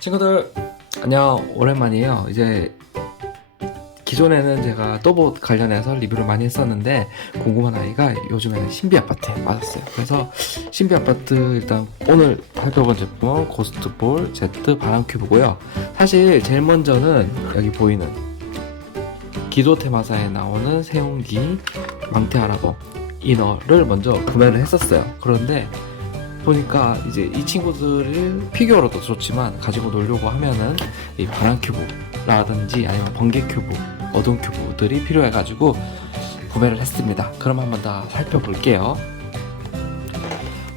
친구들 안녕. 오랜만이에요. 이제 기존에는 제가 또봇 관련해서 리뷰를 많이 했었는데 궁금한 아이가 요즘에는 신비 아파트에 맞았어요. 그래서 신비 아파트 일단 오늘 살펴본 제품은 고스트볼 Z 바람 큐브고요. 사실 제일 먼저는 여기 보이는 기도 테마사에 나오는 세운기 망태 아라봉 이너를 먼저 구매를 했었어요. 그런데 보니까 이제 이 친구들을 피규어로도 좋지만 가지고 놀려고 하면은 이 바람 큐브라든지 아니면 번개 큐브, 어둠 큐브들이 필요해가지고 구매를 했습니다. 그럼 한번 다 살펴볼게요.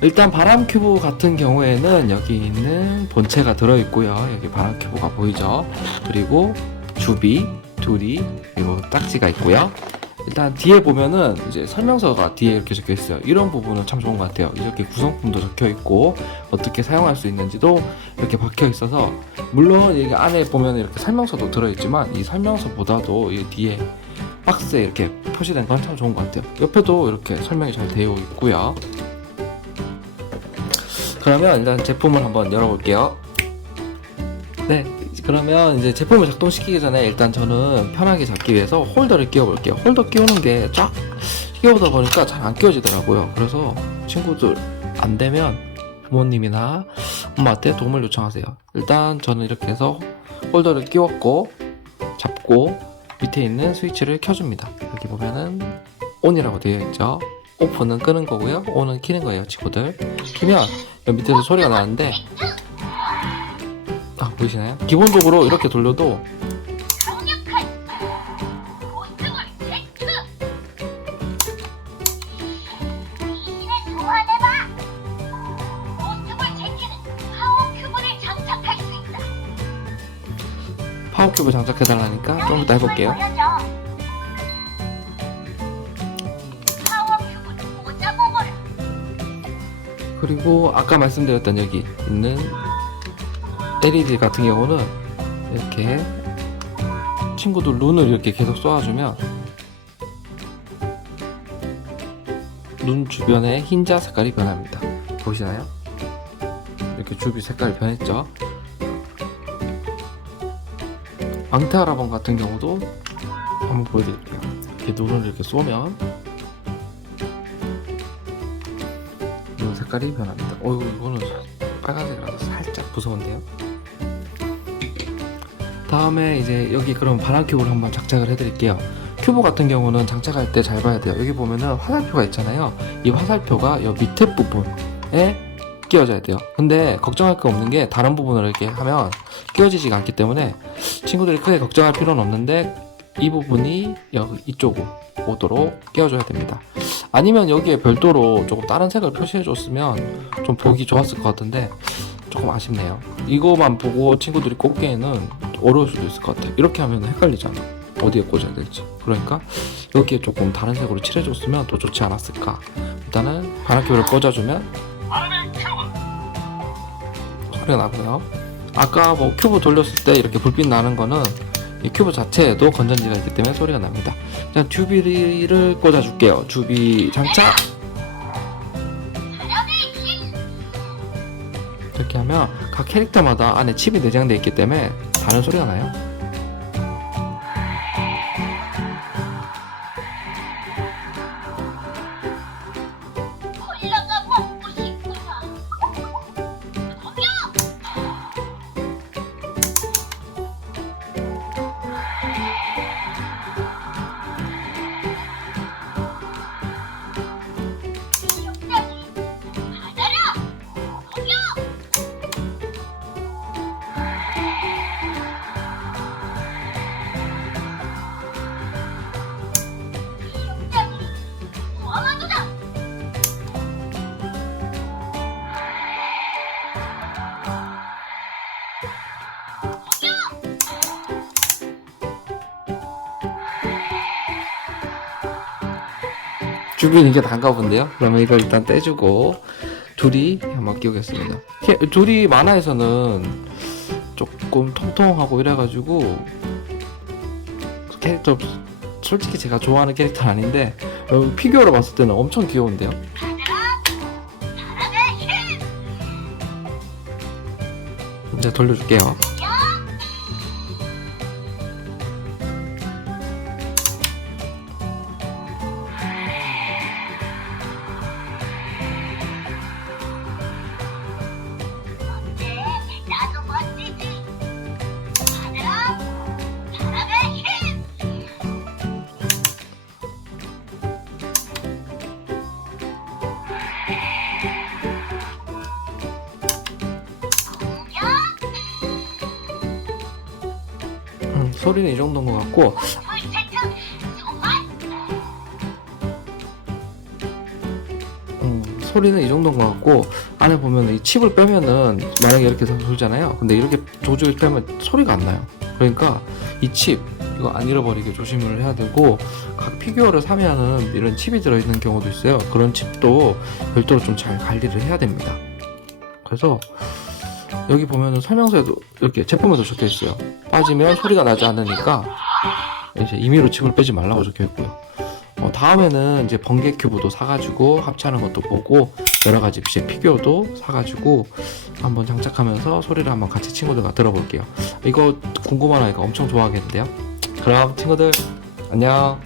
일단 바람 큐브 같은 경우에는 여기 있는 본체가 들어있고요. 여기 바람 큐브가 보이죠. 그리고 주비, 둘이, 그리고 딱지가 있고요. 일단 뒤에 보면은 이제 설명서가 뒤에 이렇게 적혀 있어요. 이런 부분은 참 좋은 것 같아요. 이렇게 구성품도 적혀 있고 어떻게 사용할 수 있는지도 이렇게 박혀 있어서 물론 여기 안에 보면 이렇게 설명서도 들어 있지만 이 설명서보다도 이 뒤에 박스에 이렇게 표시된 건 참 좋은 것 같아요. 옆에도 이렇게 설명이 잘 되어 있고요. 그러면 일단 제품을 한번 열어볼게요. 네, 그러면 이제 제품을 작동시키기 전에 일단 저는 편하게 잡기 위해서 홀더를 끼워 볼게요. 홀더 끼우는 게 쫙 끼워보다 보니까 잘 안 끼워지더라고요. 그래서 친구들 안 되면 부모님이나 엄마한테 도움을 요청하세요. 일단 저는 이렇게 해서 홀더를 끼웠고 잡고 밑에 있는 스위치를 켜줍니다. 여기 보면은 온이라고 되어 있죠. 오프는 끄는 거고요. 온은 키는 거예요, 친구들. 키면 밑에서 소리가 나는데 아 보이시나요? 기본적으로 이렇게 돌려도 강력한 고스트볼 Z 이신을 소환해봐! 고스트볼 Z는 파워 큐브를 장착할 수 있다! 파워 큐브 장착해달라니까 좀 이따 해볼게요. 그리고 아까 말씀드렸던 여기 있는 LED 같은 경우는 이렇게 친구들 눈을 이렇게 계속 쏘아주면 눈 주변에 흰자 색깔이 변합니다. 보시나요? 이렇게 주비 색깔이 변했죠? 앙테아라본 같은 경우도 한번 보여드릴게요. 이렇게 눈을 이렇게 쏘면 눈 색깔이 변합니다. 어이구 이거는 빨간색이라서 살짝 무서운데요. 다음에 이제 여기 그럼 바람 큐브를 한번 장착을 해드릴게요. 큐브 같은 경우는 장착할 때 잘 봐야 돼요. 여기 보면은 화살표가 있잖아요. 이 화살표가 이 밑에 부분에 끼워져야 돼요. 근데 걱정할 거 없는 게 다른 부분을 이렇게 하면 끼워지지가 않기 때문에 친구들이 크게 걱정할 필요는 없는데 이 부분이 여기 이쪽으로 오도록 끼워줘야 됩니다. 아니면 여기에 별도로 조금 다른 색을 표시해 줬으면 좀 보기 좋았을 것 같은데 조금 아쉽네요. 이거만 보고 친구들이 꽂기에는 어려울 수도 있을 것 같아요. 이렇게 하면 헷갈리잖아. 어디에 꽂아야 될지. 그러니까 여기에 조금 다른 색으로 칠해줬으면 더 좋지 않았을까. 일단은 바람큐브를 꽂아주면 소리가 나고요. 아까 뭐 큐브 돌렸을 때 이렇게 불빛 나는 거는 이 큐브 자체에도 건전지가 있기 때문에 소리가 납니다. 그냥 튜비를 꽂아줄게요. 튜비 장착! 이렇게 하면 각 캐릭터마다 안에 칩이 내장되어 있기 때문에 다른 소리가 나요. 주변 이게 단가 본데요? 그러면 이걸 일단 떼주고 둘이 한번 끼우겠습니다. 캐- 둘이 만화에서는 조금 통통하고 이래가지고 캐릭터 솔직히 제가 좋아하는 캐릭터는 아닌데 어, 피규어로 봤을 때는 엄청 귀여운데요. 이제 돌려줄게요. 소리는 이 정도인 것 같고! 음, 소리는 이 정도인 것 같고 안에 보면 이 칩을 빼면은 만약에 이렇게 돌잖아요. 근데 이렇게 조직을 빼면 소리가 안 나요. 그러니까 이 칩 이거 안 잃어버리게 조심을 해야 되고 각 피규어를 사면은 이런 칩이 들어있는 경우도 있어요. 그런 칩도 별도로 좀 잘 관리를 해야 됩니다. 그래서 여기 보면은 설명서에도 이렇게 제품에도 적혀 있어요. 빠지면 소리가 나지 않으니까 이제 임의로 칩을 빼지 말라고 적혀 있고요. 어, 다음에는 이제 번개 큐브도 사가지고 합체하는 것도 보고 여러 가지 이제 피규어도 사가지고 한번 장착하면서 소리를 한번 같이 친구들과 들어볼게요. 이거 궁금한 아이가 엄청 좋아하겠는데요. 그럼 친구들 안녕.